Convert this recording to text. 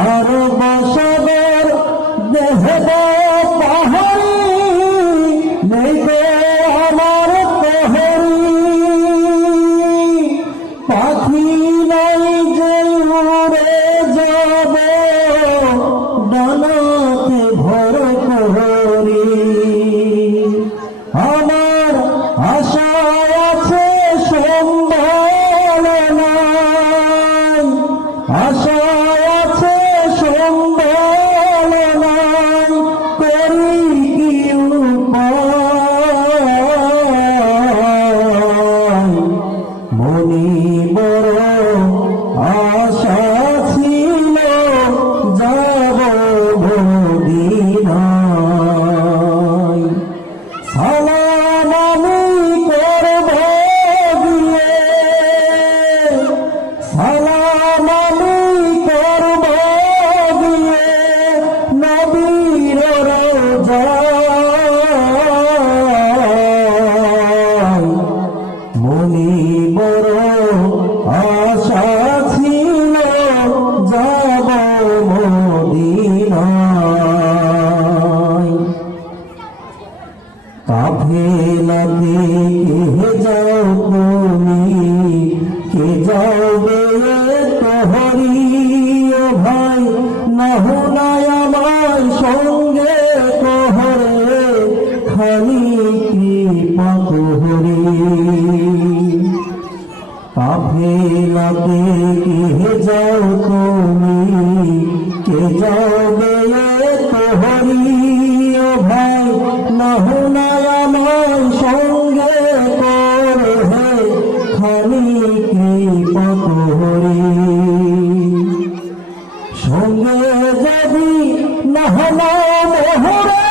আর বসবের দেহব পাহাড়ি নেই গো আমার প্রহরী পাখি নাই যে উড়ে যাব ডানাতে ভর করি আমার আশা আছে সম্বল নাই আশা আছে সম্বল নাই করি কি উপায় মনি বড় আশা ছিল যাব মদিনায় সালাম আমি করব গিয়ে সালাম আমি করব গিয়ে নবীর রওজায় মনি বড় আশা ছিল যাব মদিনায় কাফেলাতে কে যাও তুমি কে যাবে তোহরি ও ভাই নাহুনায় আমার সঙ্গে তোহরে খালি কৃপা তোহরি কাফেলাতে কে যাও তুমি কে যাবে তোহরি ও ভাই নাহুনায় আমার সঙ্গে করে খালি কৃপা তোহরি সঙ্গে যদি নাহনা মোহরে